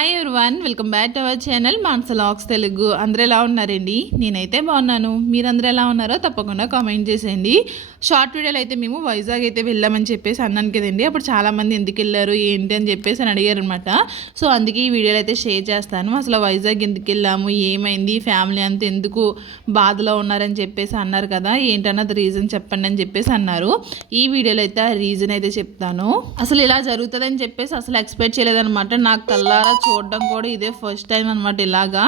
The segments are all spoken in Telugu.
Hi everyone, welcome back to our channel Manasa logs Telugu. అందరూ ఎలా ఉన్నారండి? నేనైతే బాగున్నాను. మీరందరూ ఎలా ఉన్నారో తప్పకుండా కామెంట్ చేసేయండి. షార్ట్ వీడియోలో అయితే మేము వైజాగ్ అయితే వెళ్ళామని చెప్పేసి అన్నాను కదండి. అప్పుడు చాలామంది ఎందుకు వెళ్ళారు ఏంటి అని చెప్పేసి అని అడిగారు అనమాట. సో అందుకే ఈ వీడియోలో అయితే షేర్ చేస్తాను. అసలు వైజాగ్ ఎందుకు వెళ్ళాము, ఏమైంది, ఫ్యామిలీ అంతా ఎందుకు బాధలో ఉన్నారని చెప్పేసి అన్నారు కదా, ఏంటన్నది రీజన్ చెప్పండి అని చెప్పేసి అన్నారు. ఈ వీడియోలో అయితే ఆ రీజన్ అయితే చెప్తాను. అసలు ఇలా జరుగుతుందని చెప్పేసి అసలు ఎక్స్పెక్ట్ చేయలేదన్నమాట. నాకు కల్లారా చూడడం కూడా ఇదే ఫస్ట్ టైం అనమాట. ఇలాగా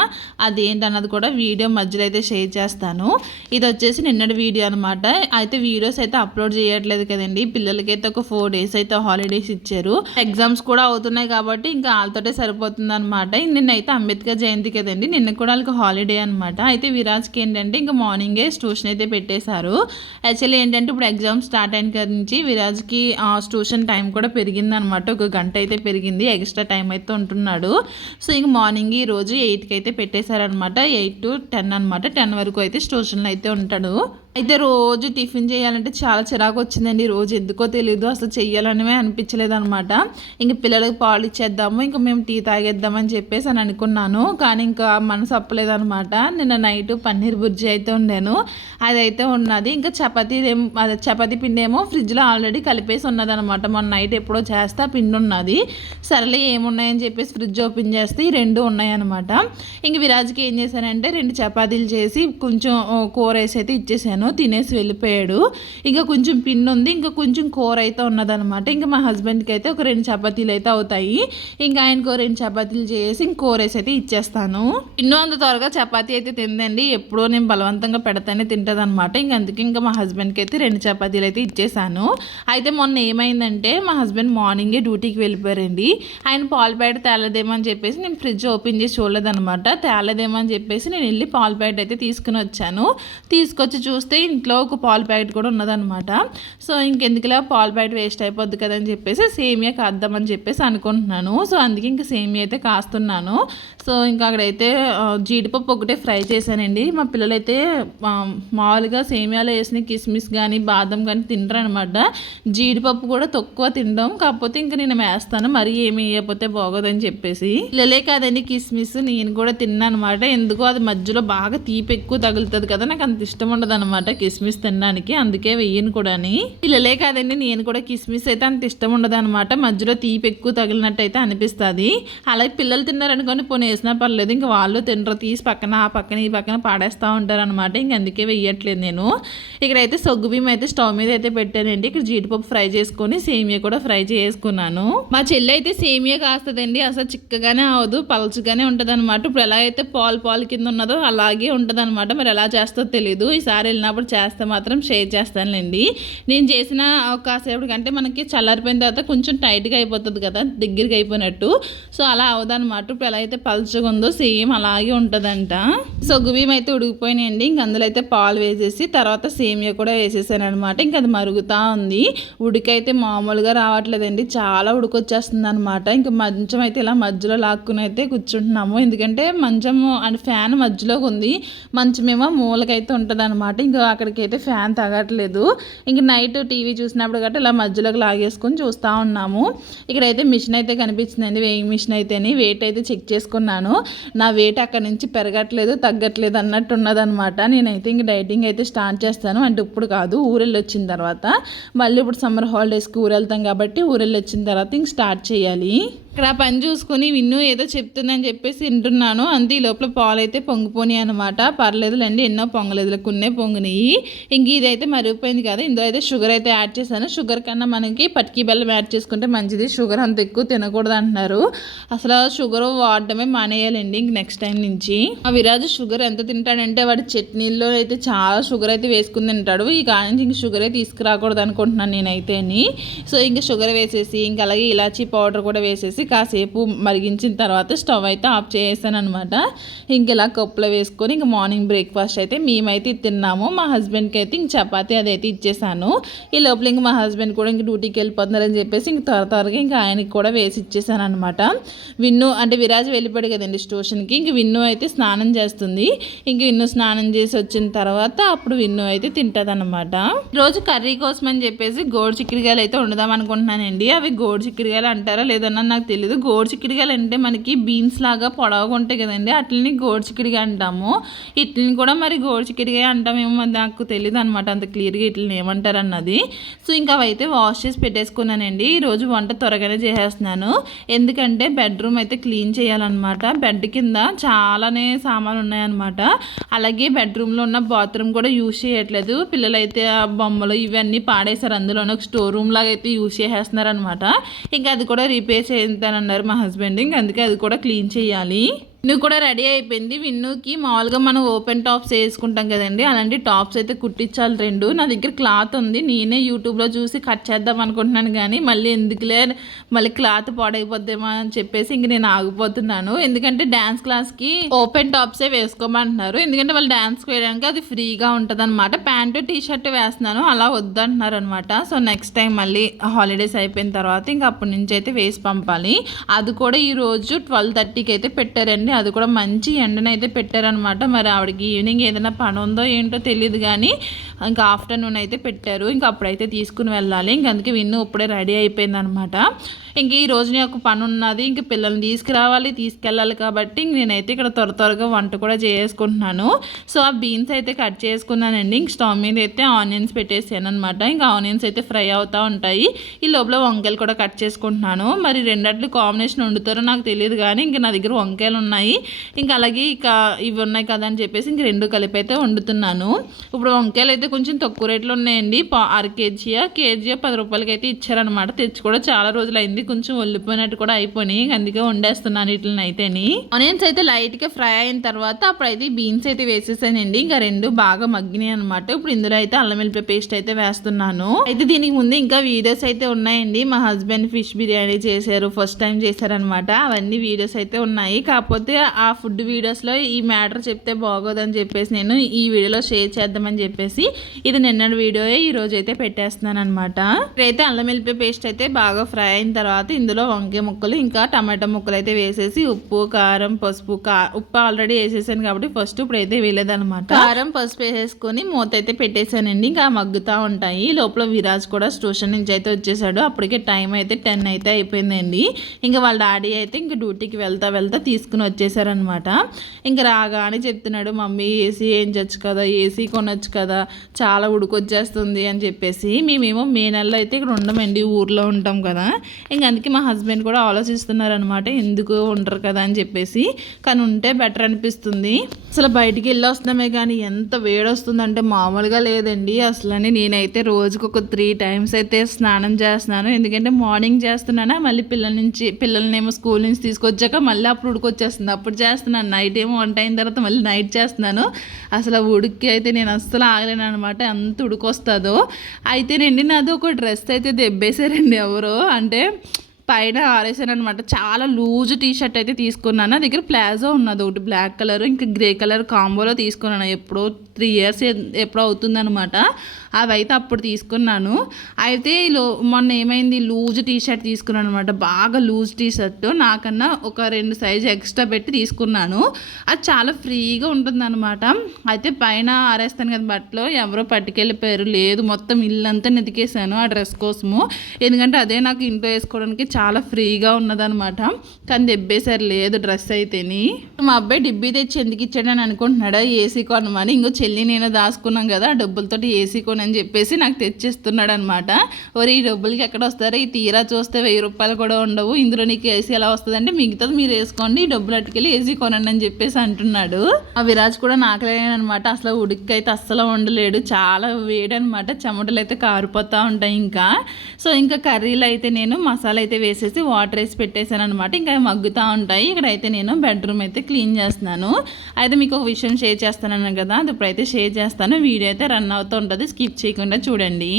అదేంటన్నది కూడా వీడియో మధ్యలో అయితే షేర్ చేస్తాను. ఇది వచ్చేసి నిన్నటి వీడియో అనమాట. అయితే వీడియోస్ అయితే అప్లోడ్ చేయట్లేదు కదండి. పిల్లలకైతే ఒక 4 days అయితే హాలిడేస్ ఇచ్చారు. ఎగ్జామ్స్ కూడా అవుతున్నాయి కాబట్టి ఇంకా వాళ్ళతోటే సరిపోతుంది అనమాట. నిన్నైతే అంబేద్కర్ జయంతి కదండి, నిన్న కూడా వాళ్ళకి హాలిడే అనమాట. అయితే విరాజ్కి ఏంటంటే ఇంకా మార్నింగే ట్యూషన్ అయితే పెట్టేశారు. యాక్చువల్లీ ఏంటంటే ఇప్పుడు ఎగ్జామ్ స్టార్ట్ అయిన కదా నుంచి విరాజ్కి ట్యూషన్ టైం కూడా పెరిగింది అనమాట. 1 గంట అయితే పెరిగింది, ఎక్స్ట్రా టైం అయితే ఉంటున్నాడు. సో ఇంక మార్నింగ్ ఈ రోజు 8కి అయితే పెట్టేశారనమాట. 8 to 10 అనమాట. 10 వరకు అయితే ట్యూషన్లో అయితే ఉంటాడు. అయితే రోజు టిఫిన్ చేయాలంటే చాలా చిరాకు వచ్చిందండి. రోజు ఎందుకో తెలీదు, అసలు చెయ్యాలనివే అనిపించలేదు అనమాట. ఇంక పిల్లలకి పాలు ఇచ్చేద్దాము, ఇంకా మేము టీ తాగేద్దామని చెప్పేసి అని అనుకున్నాను. కానీ ఇంకా మనసు అప్పలేదు అనమాట. నిన్న నైట్ పన్నీర్ బుర్జీ అయితే ఉండాను, అదైతే ఉన్నది. ఇంకా చపాతీ పిండి ఏమో ఫ్రిడ్జ్లో ఆల్రెడీ కలిపేసి ఉన్నది అనమాట. మొన్న నైట్ ఎప్పుడో చేస్తా పిండి ఉన్నది. సరేలే ఏమున్నాయని చెప్పేసి ఫ్రిడ్జ్ ఓపెన్ చేస్తే 2 ఉన్నాయన్నమాట. ఇంక విరాజ్కి ఏం చేశానంటే 2 చపాతీలు చేసి కొంచెం కూర వేసి అయితే ఇచ్చేసాను. తినేసి వెళ్ళిపోయాడు. ఇంకా కొంచెం పిండి ఉంది, ఇంకా కొంచెం కూర అయితే ఉన్నదనమాట. ఇంకా మా హస్బెండ్కి అయితే ఒక 2 చపాతీలు అయితే అవుతాయి. ఇంకా ఆయనకు 2 చపాతీలు చేసి ఇంక కూర వేసి అయితే ఇచ్చేస్తాను. పిన్ను అంత త్వరగా చపాతీ అయితే తిందండి. ఎప్పుడో నేను బలవంతంగా పెడతానే తింటుంది అనమాట. ఇంక అందుకే ఇంకా మా హస్బెండ్కి అయితే 2 చపాతీలు అయితే ఇచ్చేసాను. అయితే మొన్న ఏమైందంటే మా హస్బెండ్ మార్నింగే డ్యూటీకి వెళ్ళిపోయారండి. ఆయన పాలు ప్యాకెట్ తేలేదేమో అని చెప్పేసి నేను ఫ్రిడ్జ్ ఓపెన్ చేసి చూడలేదనమాట. తేలేదేమో అని చెప్పేసి నేను వెళ్ళి పాలు ప్యాకెట్ అయితే తీసుకుని వచ్చాను. తీసుకొచ్చి చూస్తే ఇంట్లో ఒక పాలు ప్యాకెట్ కూడా ఉన్నదనమాట. సో ఇంకెందుకులా పాలు ప్యాకెట్ వేస్ట్ అయిపోద్ది కదా అని చెప్పేసి సేమియా కాద్దామని చెప్పేసి అనుకుంటున్నాను. సో అందుకే ఇంకా సేమియా అయితే కాస్తున్నాను. సో ఇంకా అక్కడైతే జీడిపప్పు ఒకటే ఫ్రై చేశానండి. మా పిల్లలైతే మామూలుగా సేమియాలో వేసిన కిస్మిస్ కానీ బాదం కానీ తినరు అనమాట. జీడిపప్పు కూడా తక్కువ తినడం, కాకపోతే ఇంకా నేను వేస్తాను, మరీ ఏమి వేయకపోతే బాగోదని చెప్పేసి. పిల్లలే కాదండి కిస్మిస్ నేను కూడా తిన్నాను అనమాట. ఎందుకో అది మధ్యలో బాగా తీపి ఎక్కువ తగులుతుంది కదా, నాకు అంత ఇష్టం ఉండదు అనమాట కిస్మిస్ తినడానికి, అందుకే వెయ్యను కూడా. పిల్లలే కాదండి నేను కూడా కిస్మిస్ అయితే అంత ఇష్టం ఉండదు అనమాట. మధ్యలో తీపి ఎక్కువ తగిలినట్టు అయితే అనిపిస్తుంది. అలాగే పిల్లలు తిన్నారనుకొని పోనీ వేసినా పర్లేదు, ఇంకా వాళ్ళు తినరు, తీసి పక్కన ఆ పక్కన ఈ పక్కన పాడేస్తూ ఉంటారు అనమాట. ఇంక అందుకే వెయ్యట్లేదు నేను. ఇక్కడైతే సగ్గు బియ్యం అయితే స్టవ్ మీద అయితే పెట్టానండి. ఇక్కడ జీడిపప్పు ఫ్రై చేసుకొని సేమియా కూడా ఫ్రై చేసుకున్నాను. మా చెల్లి అయితే సేమియా కాస్తుందండి, అసలు చిక్కగానే అవదు, పలచగానే ఉంటుంది అనమాట. ఇప్పుడు ఎలా అయితే పాలు కింద ఉన్నదో అలాగే ఉంటుంది అనమాట. మరి ఎలా చేస్తో తెలీదు. ఈసారి వెళ్ళినప్పుడు చేస్తే మాత్రం షేర్ చేస్తానులేండి. నేను చేసిన కాసేపటి కంటే మనకి చల్లారిపోయిన తర్వాత కొంచెం టైట్గా అయిపోతుంది కదా, దగ్గరికి అయిపోయినట్టు. సో అలా అవదనమాట. ఇప్పుడు ఎలా అయితే పలుచగా ఉందో సేమ్ అలాగే ఉంటుందంట. సగ్గు బియ్యం అయితే ఉడికిపోయినాయండి. ఇంక అందులో అయితే పాలు వేసేసి తర్వాత సేమియా కూడా వేసేసాను అనమాట. ఇంక అది మరుగుతూ ఉంది. ఉడికైతే మామూలుగా రావట్లేదండి, చాలా ఉడికొచ్చేస్తుంది అనమాట. ఇంకా మంచం అయితే ఇలా మధ్యలో లాక్కుని అయితే కూర్చుంటున్నాము. ఎందుకంటే మంచం అండ్ ఫ్యాన్ మధ్యలోకి ఉంది, మంచమేమో మూలకైతే ఉంటుంది అనమాట. ఇంకా అక్కడికైతే ఫ్యాన్ తగ్గట్లేదు. ఇంక నైట్ టీవీ చూసినప్పుడు గట్రా ఇలా మధ్యలోకి లాగేసుకొని చూస్తూ ఉన్నాము. ఇక్కడైతే మిషన్ అయితే కనిపించిందండి, వెయింగ్ మిషన్ అయితేని వెయిట్ అయితే చెక్ చేసుకున్నాను. నా వెయిట్ అక్కడ నుంచి పెరగట్లేదు తగ్గట్లేదు అన్నట్టు ఉన్నదనమాట. నేనైతే ఇంక డైటింగ్ అయితే స్టార్ట్ చేస్తాను. అంటే ఇప్పుడు కాదు, ఊరెళ్ళి వచ్చిన తర్వాత. మళ్ళీ ఇప్పుడు సమ్మర్ హాలిడేస్కి ఊరు వెళ్తాం కాబట్టి ఊరెళ్ళి వచ్చిన తర్వాత ఇంక స్టార్ట్ చేయాలి. ఇక్కడ పని చూసుకొని విన్ను ఏదో చెప్తుందని చెప్పేసి వింటున్నాను. అంతే ఈ లోపల పాలు అయితే పొంగిపోయి అనమాట. పర్లేదులేండి, ఎన్నో పొంగలేదు, కొన్నే పొంగినాయి. ఇంక ఇదైతే మరిగిపోయింది కదా, ఇందులో అయితే షుగర్ అయితే యాడ్ చేశాను. షుగర్ కన్నా మనకి పటికి బెల్లం యాడ్ చేసుకుంటే మంచిది. షుగర్ అంత ఎక్కువ తినకూడదు అంటున్నారు. అసలు షుగర్ వాడటమే మానేయాలండి ఇంక నెక్స్ట్ టైం నుంచి. ఆ విరాజు షుగర్ ఎంత తింటాడంటే వాడి చట్నీల్లో అయితే చాలా షుగర్ అయితే వేసుకుని తింటాడు. ఈ కాడ నుంచి ఇంక షుగరే తీసుకురాకూడదు అనుకుంటున్నాను నేనైతే. సో ఇంక షుగర్ వేసేసి ఇంక అలాగే ఇలాచీ పౌడర్ కూడా వేసేసి కాసేపు మరిగించిన తర్వాత స్టవ్ అయితే ఆఫ్ చేసాను అనమాట. ఇంక ఇలా కప్పులో వేసుకొని ఇంక మార్నింగ్ బ్రేక్ఫాస్ట్ అయితే మేమైతే తిన్నాము. మా హస్బెండ్కి అయితే ఇంక చపాతీ అదైతే ఇచ్చేసాను. ఈ లోపల ఇంక మా హస్బెండ్ కూడా ఇంక డ్యూటీకి వెళ్ళిపోతున్నారని చెప్పేసి ఇంక త్వరగా ఇంకా ఆయనకి కూడా వేసి ఇచ్చేసాను అనమాట. విన్ను అంటే విరాజ్ వెళ్ళిపోయాడు కదండి ట్యూషన్కి. ఇంక విన్ను అయితే స్నానం చేస్తుంది. ఇంక విన్ను స్నానం చేసి వచ్చిన తర్వాత అప్పుడు విన్ను అయితే తింటుంది అనమాట. రోజు కర్రీ కోసం అని చెప్పేసి గోడు చిక్కుడుకాయలు అయితే వండుదాం అనుకుంటున్నానండి. అవి గోడు చిక్కుడుకాయలు అంటారా లేదన్నా నాకు తెలియదు. గోరుచిక్కుడుకాయలు అంటే మనకి బీన్స్ లాగా పొడవుగా ఉంటాయి కదండి, అట్లని గోరుచిక్కుడుకాయ అంటాము. ఇట్లని కూడా మరి గోరుచిక్కుడుకాయ అంటామేమో నాకు తెలియదు అనమాట అంత క్లియర్గా ఇట్లని ఏమంటారు అన్నది. సో ఇంకా అవైతే వాష్ చేసి పెట్టేసుకున్నానండి. ఈరోజు వంట త్వరగానే చేసేస్తున్నాను, ఎందుకంటే బెడ్రూమ్ అయితే క్లీన్ చేయాలన్నమాట. బెడ్ కింద చాలానే సామాన్లు ఉన్నాయన్నమాట. అలాగే బెడ్రూమ్లో ఉన్న బాత్రూమ్ కూడా యూజ్ చేయట్లేదు. పిల్లలైతే ఆ బొమ్మలు ఇవన్నీ పాడేశారు, అందులోనే ఒక స్టోర్ రూమ్ లాగా అయితే యూజ్ చేసేస్తున్నారు అనమాట. ఇంకా అది కూడా రిపేర్ చేస్తానన్నారు మా హస్బెండ్. ఇంక అందుకే అది కూడా క్లీన్ చేయాలి. విన్ను కూడా రెడీ అయిపోయింది. విన్నుకి మామూలుగా మనం ఓపెన్ టాప్స్ వేసుకుంటాం కదండి, అలాంటి టాప్స్ అయితే కుట్టించాలి 2. నా దగ్గర క్లాత్ ఉంది, నేనే యూట్యూబ్లో చూసి కట్ చేద్దాం అనుకుంటున్నాను, కానీ మళ్ళీ ఎందుకులే మళ్ళీ క్లాత్ పాడైపోద్దేమో అని చెప్పేసి ఇంక నేను ఆగిపోతున్నాను. ఎందుకంటే డ్యాన్స్ క్లాస్కి ఓపెన్ టాప్సే వేసుకోమంటున్నారు, ఎందుకంటే వాళ్ళు డ్యాన్స్ వేయడానికి అది ఫ్రీగా ఉంటుంది అనమాట. ప్యాంటు టీ షర్ట్ వేస్తున్నాను, అలా వద్దంటున్నారు అనమాట. సో నెక్స్ట్ టైం మళ్ళీ హాలిడేస్ అయిపోయిన తర్వాత ఇంకా అప్పటి నుంచి అయితే వేసి పంపాలి. అది కూడా ఈరోజు 12:30కి అయితే పెట్టారండి. అది కూడా మంచి ఎండనైతే పెట్టారనమాట. మరి ఆవిడకి ఈవినింగ్ ఏదైనా పని ఉందో ఏంటో తెలియదు, కానీ ఇంకా ఆఫ్టర్నూన్ అయితే పెట్టారు. ఇంకా అప్పుడైతే తీసుకుని వెళ్ళాలి. ఇంక అందుకే విన్ను ఇప్పుడే రెడీ అయిపోయింది అనమాట. ఇంక ఈ రోజు నాకు పని ఉన్నది, ఇంక పిల్లల్ని తీసుకురావాలి, తీసుకెళ్ళాలి, కాబట్టి నేనైతే ఇక్కడ త్వరగా వంట కూడా చేసుకుంటున్నాను. సో ఆ బీన్స్ అయితే కట్ చేసుకున్నానండి. ఇంక స్టవ్ మీద అయితే ఆనియన్స్ పెట్టేసాను అనమాట. ఇంకా ఆనియన్స్ అయితే ఫ్రై అవుతూ ఉంటాయి. ఈ లోపల వంకాయలు కూడా కట్ చేసుకుంటున్నాను. మరి రెండట్లు కాంబినేషన్ వండుతారో నాకు తెలియదు, కానీ ఇంక నా దగ్గర వంకాయలు ఉన్నాయి, ఇంకా అలాగే ఇక ఇవి ఉన్నాయి కదా అని చెప్పేసి ఇంక 2 కలిపి అయితే వండుతున్నాను. ఇప్పుడు వంకాయలు అయితే కొంచెం తక్కువ రేట్లో ఉన్నాయండి. 1/2 కేజీ 10 రూపాయలకి అయితే ఇచ్చారనమాట. తెచ్చి కూడా చాలా రోజులు అయింది, కొంచెం ఒళ్ళిపోయినట్టు కూడా అయిపోయినాయి, అందుకే వండేస్తున్నాను వీటిని అయితేని. ఆనియన్స్ అయితే లైట్గా ఫ్రై అయిన తర్వాత అప్పుడైతే బీన్స్ అయితే వేసేసానండి. ఇంకా 2 బాగా మగ్గినాయి అనమాట. ఇప్పుడు ఇందులో అయితే అల్లం వెల్లిపాయ పేస్ట్ అయితే వేస్తున్నాను. అయితే దీనికి ముందు ఇంకా వీడియోస్ అయితే ఉన్నాయండి. మా హస్బెండ్ ఫిష్ బిర్యానీ చేశారు, ఫస్ట్ టైం చేశారనమాట. అవన్నీ వీడియోస్ అయితే ఉన్నాయి, కాకపోతే ఆ ఫుడ్ వీడియోస్లో ఈ మ్యాటర్ చెప్తే బాగోదని చెప్పేసి నేను ఈ వీడియోలో షేర్ చేద్దామని చెప్పేసి ఇది నిన్నటి వీడియోయే ఈ రోజు అయితే పెట్టేస్తున్నాను అనమాట. ఇప్పుడైతే అల్లం వెల్లిపాయ పేస్ట్ అయితే బాగా ఫ్రై అయిన తర్వాత ఇందులో వంకాయ ముక్కలు ఇంకా టమాటా ముక్కలు అయితే వేసేసి ఉప్పు కారం పసుపు ఉప్పు ఆల్రెడీ వేసేసాను కాబట్టి ఫస్ట్ ఇప్పుడైతే వేయలేదనమాట. కారం పసుపు వేసేసుకొని మూత అయితే పెట్టేశానండి. ఇంకా మగ్గుతూ ఉంటాయి. లోపల విరాజ్ కూడా ట్యూషన్ నుంచి అయితే వచ్చేసాడు. అప్పటికే టైం అయితే 10 అయితే అయిపోయిందండి. ఇంకా వాళ్ళ డాడీ అయితే ఇంకా డ్యూటీకి వెళ్తా తీసుకుని వచ్చేసారనమాట. ఇంకా రాగానే చెప్తున్నాడు, మమ్మీ ఏసీ వేయించచ్చు కదా, ఏసీ కొనొచ్చు కదా, చాలా ఉడుకొచ్చేస్తుంది అని చెప్పేసి. మేమేమో మే నెలలో అయితే ఇక్కడ ఉండమండి, ఊర్లో ఉంటాం కదా. ఇంకా అందుకే మా హస్బెండ్ కూడా ఆలోచిస్తున్నారనమాట, ఎందుకు ఉండరు కదా అని చెప్పేసి. కానీ ఉంటే బెటర్ అనిపిస్తుంది. అసలు బయటికి వెళ్ళి వస్తున్నామే కానీ ఎంత వేడి వస్తుందంటే మామూలుగా లేదండి. అసలని నేనైతే రోజుకు ఒక 3 times అయితే స్నానం చేస్తున్నాను, ఎందుకంటే మార్నింగ్ చేస్తున్నానా, మళ్ళీ పిల్లల్నేమో స్కూల్ నుంచి తీసుకొచ్చాక మళ్ళీ అప్పుడు ఉడికొచ్చేస్తుంది, అప్పుడు చేస్తున్నాను. నైట్ ఏమో వంట అయిన తర్వాత మళ్ళీ నైట్ చేస్తున్నాను. అసలు ఉడికి అయితే నేను అస్సలు ఆగలేను అనమాట, ఎంత ఉడికొస్తుందో. అయితేనండి నాది ఒక డ్రెస్ అయితే దెబ్బేశారండి ఎవరో, అంటే పైన ఆరేసాను అనమాట. చాలా లూజ్ టీ షర్ట్ అయితే తీసుకున్నాను. నా దగ్గర ప్లాజో ఉన్నది ఒకటి బ్లాక్ కలర్ ఇంకా గ్రే కలర్ కాంబోలో తీసుకున్నాను. ఎప్పుడో 3 years ఎప్పుడో అవుతుందనమాట. అవి అయితే అప్పుడు తీసుకున్నాను. అయితే మొన్న ఏమైంది, లూజ్ టీ షర్ట్ తీసుకున్నాను అనమాట. బాగా లూజ్ టీ షర్ట్, నాకన్నా ఒక 2 size ఎక్స్ట్రా పెట్టి తీసుకున్నాను. అది చాలా ఫ్రీగా ఉంటుందన్నమాట. అయితే పైన ఆరేస్తాను కదా బట్టలు, ఎవరో పట్టుకెళ్ళిపోయారు. లేదు, మొత్తం ఇల్లంతా నెతికేసాను ఆ డ్రెస్ కోసము, ఎందుకంటే అదే నాకు ఇంట్లో వేసుకోవడానికి చాలా ఫ్రీగా ఉన్నదనమాట. కానీ దెబ్బేసారు, లేదు డ్రెస్ అయితేని. మా అబ్బాయి డిబ్బీ తెచ్చి ఎందుకు ఇచ్చాడని అనుకుంటున్నాడా, ఏసీ కొనమని. ఇంకో చెల్లి నేను దాచుకున్నాం కదా ఆ డబ్బులతోటి ఏసీ కొనని చెప్పేసి నాకు తెచ్చిస్తున్నాడు అనమాట. ఈ డబ్బులకి ఎక్కడ వస్తారో, ఈ తీరా చూస్తే 1000 రూపాయలు కూడా ఉండవు, ఇందులో నీకు ఏసీ ఎలా వస్తుంది అంటే మిగతాది మీరు వేసుకోండి, ఈ డబ్బులు అట్టుకెళ్ళి ఏసీ కొనండి అని చెప్పేసి అంటున్నాడు. ఆ విరాజ్ కూడా నాకలేనమాట. అసలు ఉడికి అయితే అస్సలు ఉండలేడు, చాలా వేడి అనమాట, చెమటలు అయితే కారిపోతూ ఉంటాయి. ఇంకా కర్రీలు అయితే నేను మసాలా అయితే వేసేసి వాటర్ వేసి పెట్టేశాను అనమాట. ఇంకా మగ్గుతూ ఉంటాయి. ఇక్కడైతే నేను బెడ్రూమ్ అయితే క్లీన్ చేస్తున్నాను. అయితే మీకు ఒక విషయం షేర్ చేస్తాను కదా, అది ఇప్పుడైతే షేర్ చేస్తాను. వీడియో అయితే రన్ అవుతూ ఉంటుంది, స్కిప్ చేయకుండా చూడండి.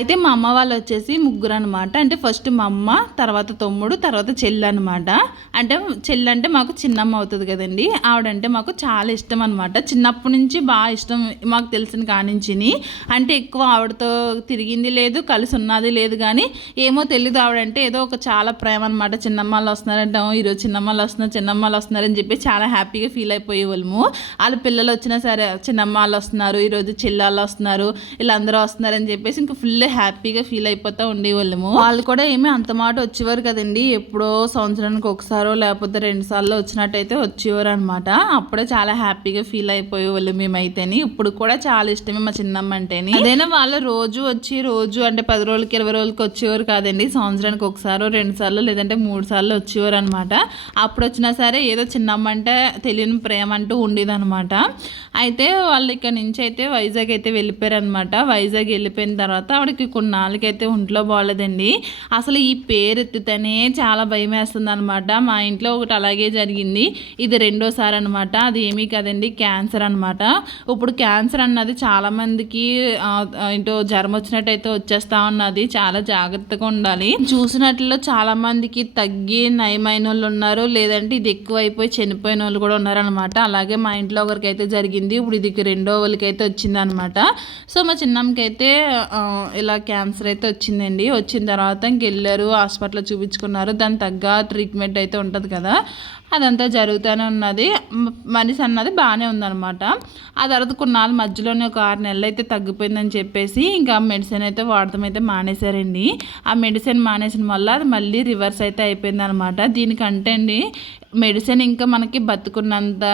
అయితే మా అమ్మ వాళ్ళు వచ్చేసి 3 అనమాట. అంటే ఫస్ట్ మా అమ్మ, తర్వాత తమ్ముడు, తర్వాత చెల్లి అనమాట. అంటే చెల్లి అంటే మాకు చిన్నమ్మ అవుతుంది కదండి, ఆవిడంటే మాకు చాలా ఇష్టం అనమాట. చిన్నప్పటి నుంచి బాగా ఇష్టం మాకు తెలిసిన కానించిని. అంటే ఎక్కువ ఆవిడతో తిరిగింది లేదు, కలిసి ఉన్నది లేదు, కానీ ఏమో తెలియదు, ఆవిడంటే ఏదో ఒక చాలా ప్రేమ అనమాట. చిన్నమ్మలు వస్తున్నారంటే ఈరోజు చిన్నమ్మలు వస్తున్నారని చెప్పి చాలా హ్యాపీగా ఫీల్ అయిపోయేవాళ్ళము. వాళ్ళ పిల్లలు వచ్చినా సరే చిన్నమ్మ వాళ్ళు వస్తున్నారు, ఈరోజు చెల్లాళ్ళు వస్తున్నారు, వీళ్ళందరూ వస్తున్నారని చెప్పేసి ఇంకా ఫుల్ అయితే హ్యాపీగా ఫీల్ అయిపోతూ ఉండేవాళ్ళము. వాళ్ళు కూడా ఏమీ అంత మాట వచ్చేవారు కదండి, ఎప్పుడో సంవత్సరానికి ఒకసారో లేకపోతే 2 సార్లు వచ్చినట్టయితే వచ్చేవారు అనమాట. అప్పుడే చాలా హ్యాపీగా ఫీల్ అయిపోయేవాళ్ళు మేమైతేని. ఇప్పుడు కూడా చాలా ఇష్టమే మా చిన్నమ్మ అంటేని. అదైనా వాళ్ళు రోజు వచ్చి రోజు అంటే 10 రోజులకి 20 రోజులకి వచ్చేవారు కాదండి, సంవత్సరానికి ఒకసారో 2 సార్లు లేదంటే 3 సార్లు వచ్చేవారు అనమాట. అప్పుడు వచ్చినా సరే ఏదో చిన్నమ్మ అంటే తెలియని ప్రేమ అంటూ ఉండేదన్నమాట. అయితే వాళ్ళు ఇక్కడ నుంచి అయితే వైజాగ్ అయితే వెళ్ళిపోయారు అనమాట. వైజాగ్ వెళ్ళిపోయిన తర్వాత ఆవిడకి కొన్నాళ్ళకైతే ఒంట్లో బాగోలేదండి. అసలు ఈ పేరు ఎత్తితేనే చాలా భయం వేస్తుంది అనమాట. మా ఇంట్లో ఒకటి అలాగే జరిగింది, ఇది 2వ సారి అనమాట. అది ఏమీ కదండి, క్యాన్సర్ అనమాట. ఇప్పుడు క్యాన్సర్ అన్నది చాలామందికి ఏంటో జ్వరం వచ్చినట్టయితే వచ్చేస్తా ఉన్నది, చాలా జాగ్రత్తగా ఉండాలి. చూసినట్లు చాలామందికి తగ్గి నయమైన వాళ్ళు ఉన్నారు, లేదంటే ఇది ఎక్కువైపోయి చనిపోయిన వాళ్ళు కూడా ఉన్నారనమాట. అలాగే మా ఇంట్లో ఒకరికి అయితే జరిగింది, ఇప్పుడు ఇది 2వ వాళ్ళకి అయితే వచ్చింది అనమాట. సో మా చిన్నమ్మకి అయితే ఇలా క్యాన్సర్ అయితే వచ్చిందండి. వచ్చిన తర్వాత ఇంకెళ్ళారు, హాస్పిటల్లో చూపించుకున్నారు. దాని తగ్గ ట్రీట్మెంట్ అయితే ఉంటుంది కదా, అదంతా జరుగుతూనే ఉన్నది. మనిషి అన్నది బాగానే ఉందన్నమాట. ఆ తర్వాత కొన్నాళ్ళు మధ్యలోనే ఒక 6 నెలలు అయితే తగ్గిపోయిందని చెప్పేసి ఇంకా మెడిసిన్ అయితే వాడటం అయితే మానేశారండి. ఆ మెడిసిన్ మానేసిన వల్ల అది మళ్ళీ రివర్స్ అయితే అయిపోయింది అనమాట. దీనికంటే అండి మెడిసిన్ ఇంకా మనకి బతుకున్నంత,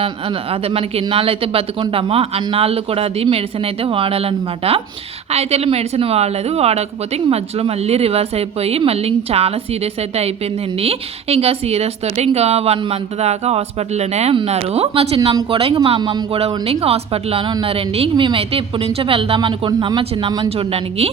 అదే మనకి ఎన్నాళ్ళు అయితే బతుకుంటామో అన్నాళ్ళు కూడా అది మెడిసిన్ అయితే వాడాలన్నమాట. అయితే మెడిసిన్ వాడకపోతే ఇంక మధ్యలో మళ్ళీ రివర్స్ అయిపోయి మళ్ళీ ఇంక చాలా సీరియస్ అయితే అయిపోయిందండి. ఇంకా సీరియస్ తోటి ఇంకా 1 మంత్ దాకా హాస్పిటల్లోనే ఉన్నారు. మా చిన్నమ్మ కూడా ఇంకా మా అమ్మమ్మ కూడా ఉండి ఇంకా హాస్పిటల్లోనే ఉన్నారండి. ఇంక మేమైతే ఎప్పటి నుంచో వెళ్దాం అనుకుంటున్నాం మా చిన్నమ్మని చూడడానికి.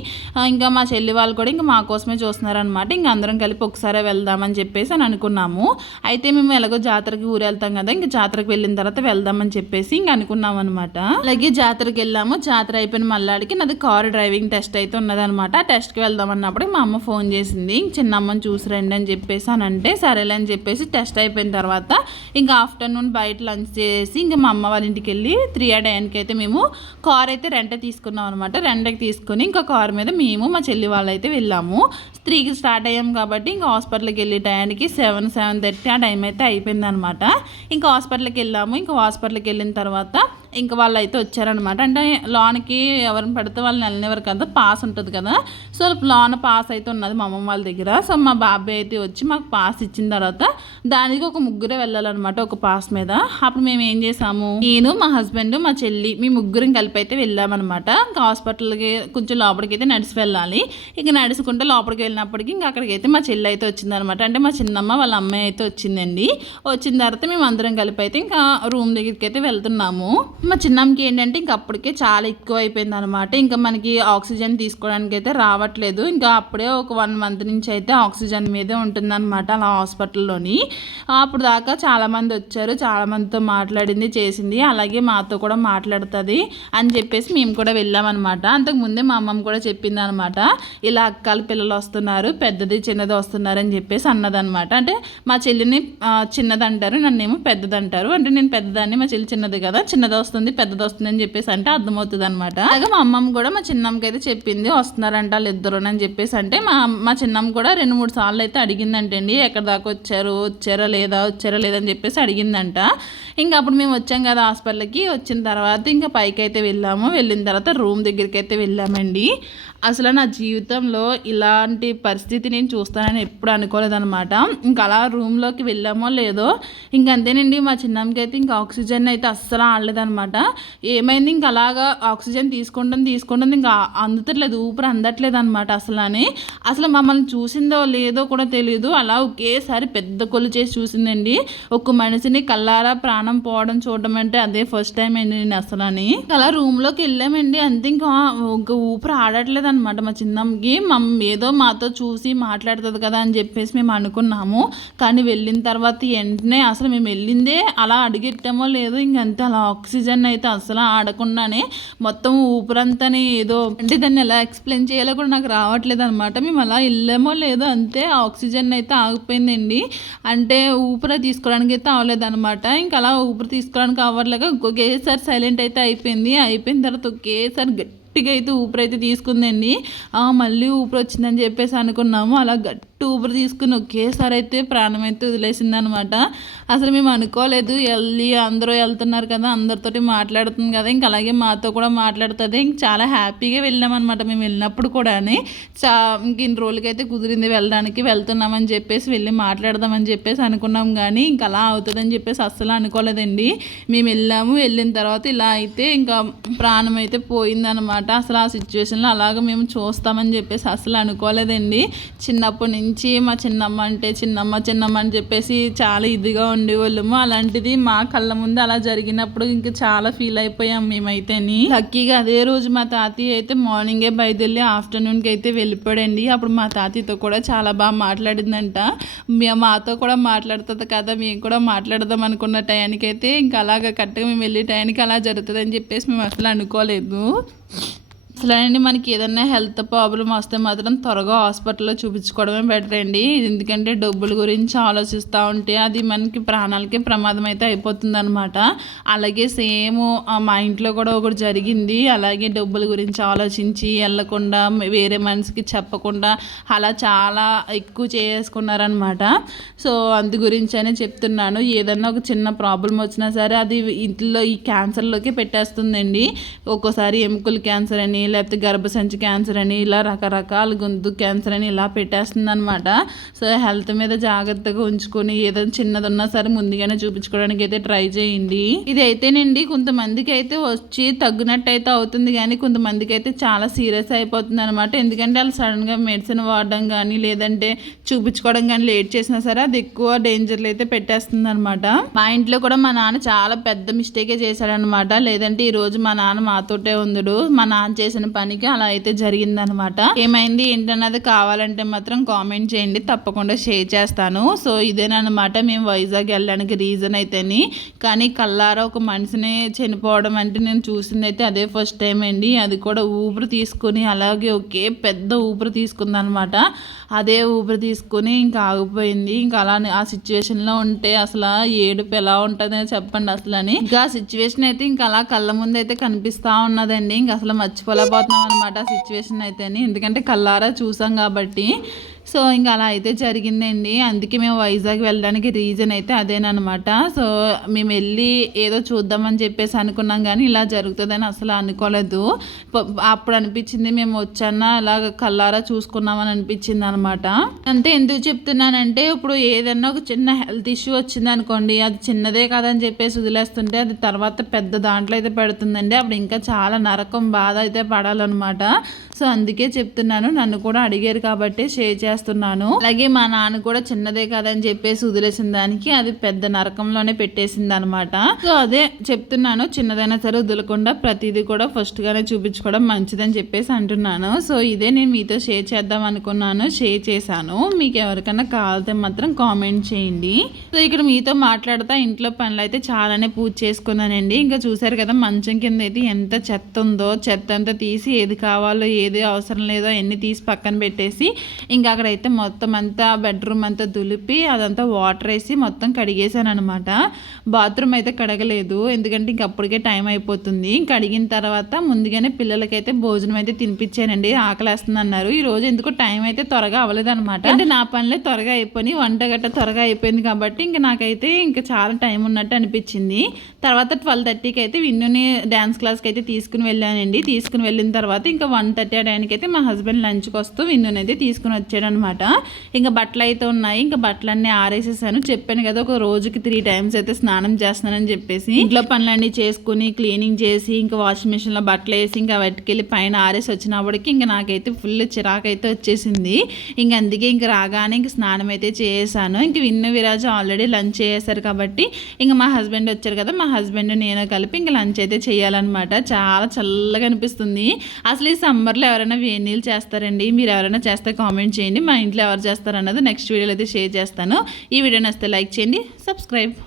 ఇంకా మా చెల్లి వాళ్ళు కూడా ఇంకా మా కోసమే చూస్తున్నారనమాట. ఇంక అందరం కలిపి ఒకసారి వెళ్దామని చెప్పేసి అని అనుకున్నాము. అయితే మేము ఎలాగో జాతరకి ఊరు వెళ్తాం కదా, ఇంకా జాతరకి వెళ్ళిన తర్వాత వెళ్దామని చెప్పేసి ఇంక అనుకున్నాం అనమాట. అలాగే జాతరకి వెళ్ళాము. జాతర అయిపోయిన మళ్ళాడికి నాది కారు డ్రైవింగ్ టెస్ట్ అయితే ఉన్నదనమాట. ఆ టెస్ట్కి వెళ్దాం అన్నప్పుడు మా అమ్మ ఫోన్ చేసింది, చిన్నమ్మని చూసి రండి అని చెప్పేసి అని అంటే సరేలే అని చెప్పేసి టెస్ట్ అయిపోయిన తర్వాత ఇంకా ఆఫ్టర్నూన్ బయట లంచ్ చేసి ఇంకా మా అమ్మ వాళ్ళ ఇంటికి వెళ్ళి 3 ఆ టైంకి అయితే మేము కార్ అయితే రెంట్ తీసుకున్నాం అనమాట. రెంట్కి తీసుకొని ఇంకా కార్ మీద మేము మా చెల్లి వాళ్ళు అయితే వెళ్ళాము. 3కి స్టార్ట్ అయ్యాం కాబట్టి ఇంకా హాస్పిటల్కి వెళ్ళే టైంకి 7-7:30 ఆ టైం అయితే అయిపోయింది అనమాట. ఇంకా హాస్పిటల్కి వెళ్ళాము. ఇంకా హాస్పిటల్కి వెళ్ళిన తర్వాత ఇంకా వాళ్ళు అయితే వచ్చారనమాట. అంటే లోన్కి ఎవరిని పడితే వాళ్ళని వెళ్ళినవారు కదా, పాస్ ఉంటుంది కదా. సో లోన్ పాస్ అయితే ఉన్నది మా అమ్మమ్మ వాళ్ళ దగ్గర. సో మా బాబాయ్ అయితే వచ్చి మాకు పాస్ ఇచ్చిన తర్వాత దానికి ఒక 3 వెళ్ళాలన్నమాట ఒక పాస్ మీద. అప్పుడు మేము ఏం చేసాము, నేను మా హస్బెండ్ మా చెల్లి మీ 3 కలిపి అయితే వెళ్ళామన్నమాట. ఇంకా హాస్పిటల్కి కొంచెం లోపలికి అయితే నడిచి వెళ్ళాలి. ఇక నడుచుకుంటే లోపలికి వెళ్ళినప్పటికీ ఇంకా అక్కడికి అయితే మా చెల్లి అయితే వచ్చిందనమాట. అంటే మా చిన్నమ్మ వాళ్ళ అమ్మాయి అయితే వచ్చిందండి. వచ్చిన తర్వాత మేము అందరం కలిపి అయితే ఇంకా రూమ్ దగ్గరికి అయితే వెళ్తున్నాము. మా చిన్నమ్మకి ఏంటంటే ఇంక అప్పటికే చాలా ఎక్కువ అయిపోయింది అనమాట. ఇంకా మనకి ఆక్సిజన్ తీసుకోవడానికి అయితే రావట్లేదు. ఇంకా అప్పుడే ఒక 1 మంత్ నుంచి అయితే ఆక్సిజన్ మీదే ఉంటుందన్నమాట అలా హాస్పిటల్లోని. అప్పుడు దాకా చాలామంది వచ్చారు, చాలామందితో మాట్లాడింది చేసింది, అలాగే మాతో కూడా మాట్లాడుతుంది అని చెప్పేసి మేము కూడా వెళ్ళామన్నమాట. అంతకుముందే మా అమ్మమ్మ కూడా చెప్పింది అనమాట, ఇలా అక్కల పిల్లలు వస్తున్నారు, పెద్దది చిన్నది వస్తున్నారు అని చెప్పేసి అన్నదనమాట. అంటే మా చెల్లిని చిన్నది అంటారు, నన్నేమో పెద్దది అంటారు. అంటే నేను పెద్దదాన్ని, మా చెల్లి చిన్నది కదా, చిన్నది వస్తుంది పెద్దది వస్తుంది అని చెప్పేసి అంటే అర్థమవుతుంది అనమాట. అలాగే మా అమ్మమ్మ కూడా మా చిన్నమ్మకి అయితే చెప్పింది వస్తున్నారంట వాళ్ళు ఇద్దరు అని చెప్పేసి. అంటే మా చిన్నమ్మ కూడా 2-3 సార్లు అయితే అడిగిందంటండి, ఎక్కడ దాకా వచ్చారా లేదా అని చెప్పేసి అడిగిందంట. ఇంకా అప్పుడు మేము వచ్చాం కదా హాస్పిటల్కి. వచ్చిన తర్వాత ఇంకా పైకి అయితే వెళ్ళాము. వెళ్ళిన తర్వాత రూమ్ దగ్గరికి అయితే వెళ్ళామండి. అసలు నా జీవితంలో ఇలాంటి పరిస్థితి నేను చూస్తానని ఎప్పుడు అనుకోలేదనమాట. ఇంకా అలా రూమ్లోకి వెళ్ళామో లేదో ఇంకంతేనండి. మా చిన్నమ్మకి అయితే ఇంకా ఆక్సిజన్ అయితే అస్సలు ఆడలేదనమాట. ఏమైంది ఇంకా అలాగా ఆక్సిజన్ తీసుకుంటుంది ఇంకా అందుతట్లేదు, ఊపిరి అందట్లేదు అనమాట అసలు మమ్మల్ని చూసిందో లేదో కూడా తెలియదు. అలా ఒకేసారి పెద్ద కొలు చేసి చూసిందండి. ఒక మనిషిని కల్లారా ప్రాణం పోవడం చూడడం అంటే అదే ఫస్ట్ టైం అండి నేను అలా రూమ్లోకి వెళ్ళామండి. అంతే ఇంకా ఊపిరి ఆడట్లేదు అనమాట మా చిన్నమ్మకి. ఏదో మాతో చూసి మాట్లాడుతుంది కదా అని చెప్పేసి మేము అనుకున్నాము. కానీ వెళ్ళిన తర్వాత వెంటనే అసలు మేము వెళ్ళిందే అలా అడిగెట్టామో లేదో ఇంకంతే అలా ఆక్సిజన్ అయితే అసలు ఆడకుండానే మొత్తం ఊపిరంతని ఏదో అంటే దాన్ని ఎలా ఎక్స్ప్లెయిన్ చేయాలో కూడా నాకు రావట్లేదు అనమాట. మేము అలా వెళ్ళామో లేదో అంతే ఆక్సిజన్ అయితే ఆగిపోయిందండి. అంటే ఊపిరి తీసుకోవడానికి అయితే అవ్వలేదన్నమాట. ఇంకా అలా ఊపిరి తీసుకోవడానికి అవ్వట్లేక ఒకేసారి సైలెంట్ అయితే అయిపోయిన తర్వాత ఒకేసారి గట్టిగా అయితే ఊపిరి అయితే తీసుకుందండి. మళ్ళీ ఊపిరి వచ్చిందని చెప్పేసి అనుకున్నాము. అలా ఊపిరి తీసుకుని ఒకేసారి అయితే ప్రాణం అయితే వదిలేసింది అనమాట. అసలు మేము అనుకోలేదు, అందరూ వెళ్తున్నారు కదా, అందరితోటి మాట్లాడుతుంది కదా, ఇంక అలాగే మాతో కూడా మాట్లాడుతుంది. ఇంక చాలా హ్యాపీగా వెళ్ళామన్నమాట. మేము వెళ్ళినప్పుడు కూడా ఇంక ఇన్ని రోజులకైతే కుదిరింది వెళ్ళడానికి, వెళ్తున్నామని చెప్పేసి వెళ్ళి మాట్లాడదామని చెప్పేసి అనుకున్నాం. కానీ ఇంక అలా అవుతుందని చెప్పేసి అస్సలు అనుకోలేదండి. మేము వెళ్ళిన తర్వాత ఇలా అయితే ఇంకా ప్రాణం అయితే పోయిందనమాట. అసలు ఆ సిచ్యువేషన్లో అలాగ మేము చూస్తామని చెప్పేసి అసలు అనుకోలేదండి. చిన్నప్పటి నుంచి మా చిన్నమ్మ అని చెప్పేసి చాలా ఇదిగా ఉండేవాళ్ళము. అలాంటిది మా కళ్ళ ముందు అలా జరిగినప్పుడు ఇంకా చాలా ఫీల్ అయిపోయాం మేమైతేని. లక్కీగా అదే రోజు మా తాతయ్య అయితే మార్నింగే బయలుదేరి ఆఫ్టర్నూన్కి అయితే వెళ్ళిపోయాడండి. అప్పుడు మా తాతయ్యతో కూడా చాలా బాగా మాట్లాడిందంట. మాతో కూడా మాట్లాడుతుంది కదా, మేము కూడా మాట్లాడదాం అనుకున్న టయానికి అయితే ఇంకా అలాగ కరెక్ట్గా మేము వెళ్ళే టయానికి అలా జరుగుతుంది అని చెప్పేసి మేము అసలు అనుకోలేదు. అసలు మనకి ఏదైనా హెల్త్ ప్రాబ్లం వస్తే మాత్రం త్వరగా హాస్పిటల్లో చూపించుకోవడమే బెటర్ అండి. ఎందుకంటే డబ్బుల గురించి ఆలోచిస్తూ ఉంటే అది మనకి ప్రాణాలకే ప్రమాదం అయితే అయిపోతుంది అనమాట. అలాగే సేమ్ మా ఇంట్లో కూడా ఒకటి జరిగింది. అలాగే డబ్బుల గురించి ఆలోచించి వెళ్ళకుండా వేరే మనిషికి చెప్పకుండా అలా చాలా ఎక్కువ చేసుకున్నారనమాట. సో అందు గురించి అనే చెప్తున్నాను. ఏదన్నా ఒక చిన్న ప్రాబ్లం వచ్చినా సరే అది ఇంట్లో ఈ క్యాన్సర్లోకి పెట్టేస్తుందండి. ఒక్కోసారి ఎముకల క్యాన్సర్ అని, లేకపోతే గర్భసంచి క్యాన్సర్ అని, ఇలా రకరకాల గొంతు క్యాన్సర్ అని ఇలా పెట్టేస్తుంది అనమాట. సో హెల్త్ మీద జాగ్రత్తగా ఉంచుకొని ఏదైనా చిన్నది ఉన్నా సరే ముందుగానే చూపించుకోవడానికి అయితే ట్రై చేయండి. ఇది అయితేనండి కొంతమందికి అయితే వచ్చి తగ్గినట్టు అయితే అవుతుంది, కానీ కొంతమందికి అయితే చాలా సీరియస్ అయిపోతుంది అనమాట. ఎందుకంటే వాళ్ళు సడన్గా మెడిసిన్ వాడడం కానీ లేదంటే చూపించుకోవడం కానీ లేట్ చేసినా సరే అది ఎక్కువ డేంజర్లు అయితే పెట్టేస్తుంది అనమాట. మా ఇంట్లో కూడా మా నాన్న చాలా పెద్ద మిస్టేకే చేశాడనమాట. లేదంటే ఈరోజు మా నాన్న మాతోటే ఉందడు. మా నాన్న చేసిన పనికి అలా అయితే జరిగిందనమాట. ఏమైంది ఏంటన్నది కావాలంటే మాత్రం కామెంట్ చేయండి, తప్పకుండా షేర్ చేస్తాను. సో ఇదేనమాట మేము వైజాగ్ వెళ్ళడానికి రీజన్ అయితేని. కానీ కల్లారా ఒక మనిషిని చనిపోవడం అంటే నేను చూసింది అయితే అదే ఫస్ట్ టైం అండి. అది కూడా ఊపిరి తీసుకుని అలాగే ఒకే పెద్ద ఊపిరి తీసుకుందనమాట. అదే ఊపిరి తీసుకుని ఇంకా ఆగిపోయింది. ఇంకా అలానే ఆ సిచ్యువేషన్లో ఉంటే అసలు ఏడుపు ఎలా ఉంటుందో చెప్పండి అసలు అని. ఇంకా ఆ సిచ్యువేషన్ అయితే ఇంకా అలా కళ్ళ ముందు అయితే కనిపిస్తూ ఉన్నదండి. ఇంకా అసలు మర్చిపోలేకపోతున్నాం అనమాట ఆ సిచ్యువేషన్ అయితేని. ఎందుకంటే కళ్ళారా చూసాం కాబట్టి. సో ఇంకా అలా అయితే జరిగిందండి. అందుకే మేము వైజాగ్ వెళ్ళడానికి రీజన్ అయితే అదేనమాట. సో మేము వెళ్ళి ఏదో చూద్దామని చెప్పేసి అనుకున్నాం, కానీ ఇలా జరుగుతుందని అసలు అనుకోలేదు. అప్పుడు అనిపించింది మేము వచ్చానా అలాగ కల్లారా చూసుకున్నామని అనిపించింది అనమాట. అంటే ఎందుకు చెప్తున్నానంటే ఇప్పుడు ఏదన్నా ఒక చిన్న హెల్త్ ఇష్యూ వచ్చింది అనుకోండి, అది చిన్నదే కాదని చెప్పేసి వదిలేస్తుంటే అది తర్వాత పెద్ద దాంట్లో అయితే పెడుతుందండి. అప్పుడు ఇంకా చాలా నరకం బాధ అయితే పడాలన్నమాట. సో అందుకే చెప్తున్నాను, నన్ను కూడా అడిగారు కాబట్టి షేర్ చేస్తున్నాను. అలాగే మా నాన్న కూడా చిన్నదే కదని చెప్పేసి వదిలేసిన దానికి అది పెద్ద నరకంలోనే పెట్టేసింది అనమాట. సో అదే చెప్తున్నాను, చిన్నదైనా సరే వదలకుండా ప్రతిదీ కూడా ఫస్ట్ గానే చూపించుకోవడం మంచిదని చెప్పేసి అంటున్నాను. సో ఇదే నేను మీతో షేర్ చేద్దాం అనుకున్నాను, షేర్ చేశాను. మీకు ఎవరికైనా కావాలితే మాత్రం కామెంట్ చేయండి. సో ఇక్కడ మీతో మాట్లాడుతా ఇంట్లో పనులు అయితే చాలానే పూజ చేసుకున్నానండి. ఇంకా చూసారు కదా మంచం కింద అయితే ఎంత చెత్త ఉందో, చెత్త అంతా తీసి ఏది కావాలో ఏది అవసరం లేదో ఎన్ని తీసి పక్కన పెట్టేసి ఇంకా అక్కడైతే మొత్తం అంతా బెడ్రూమ్ అంతా దులిపి అదంతా వాటర్ వేసి మొత్తం కడిగేసాను అనమాట. బాత్రూమ్ అయితే కడగలేదు, ఎందుకంటే ఇంక అప్పటికే టైం అయిపోతుంది. ఇంక కడిగిన తర్వాత ముందుగానే పిల్లలకైతే భోజనం అయితే తినిపించానండి. ఆకలేస్తుంది అన్నారు. ఈ రోజు ఎందుకో టైం అయితే త్వరగా అవ్వలేదు అనమాట. అంటే నా పనులే త్వరగా అయిపోయి వంట గట్ట త్వరగా అయిపోయింది కాబట్టి ఇంకా నాకైతే ఇంకా చాలా టైం ఉన్నట్టు అనిపించింది. తర్వాత 12:30కి అయితే విన్నుని డ్యాన్స్ క్లాస్కి అయితే తీసుకుని వెళ్ళానండి. తీసుకుని వెళ్ళిన తర్వాత ఇంకా 1:30 ఆ టైంకి అయితే మా హస్బెండ్ లంచ్కి వస్తూ విన్నుని అయితే తీసుకుని వచ్చాడనమాట. ఇంకా బట్టలు అయితే ఉన్నాయి, ఇంకా బట్టలన్నీ ఆరేసేసాను. చెప్పాను కదా ఒక రోజుకి 3 times అయితే స్నానం చేస్తున్నానని చెప్పేసి. ఇంట్లో పనులన్నీ చేసుకుని క్లీనింగ్ చేసి ఇంకా వాషింగ్ మిషన్లో బట్టలు వేసి ఇంకా వెట్టుకెళ్ళి పైన ఆరేసి వచ్చినప్పటికి ఇంకా నాకైతే ఫుల్ చిరాకు అయితే వచ్చేసింది. ఇంక అందుకే ఇంక రాగానే ఇంక స్నానం అయితే చేసాను. ఇంక విన్ను విరాజు ఆల్రెడీ లంచ్ చేసేసారు కాబట్టి ఇంకా మా హస్బెండ్ వచ్చారు కదా, మా హస్బెండ్ నేను కలిపి ఇంకా లంచ్ అయితే చేయాలన్నమాట. చాలా చల్లగా అనిపిస్తుంది. అసలు ఈ సమ్మర్లో ఎవరైనా వేడి నీళ్ళు చేస్తారండి? మీరు ఎవరైనా చేస్తే కామెంట్ చేయండి. మా ఇంట్లో ఎవరు చేస్తారన్నది నెక్స్ట్ వీడియోలో అయితే షేర్ చేస్తాను. ఈ వీడియో నచ్చితే లైక్ చేయండి, సబ్స్క్రైబ్.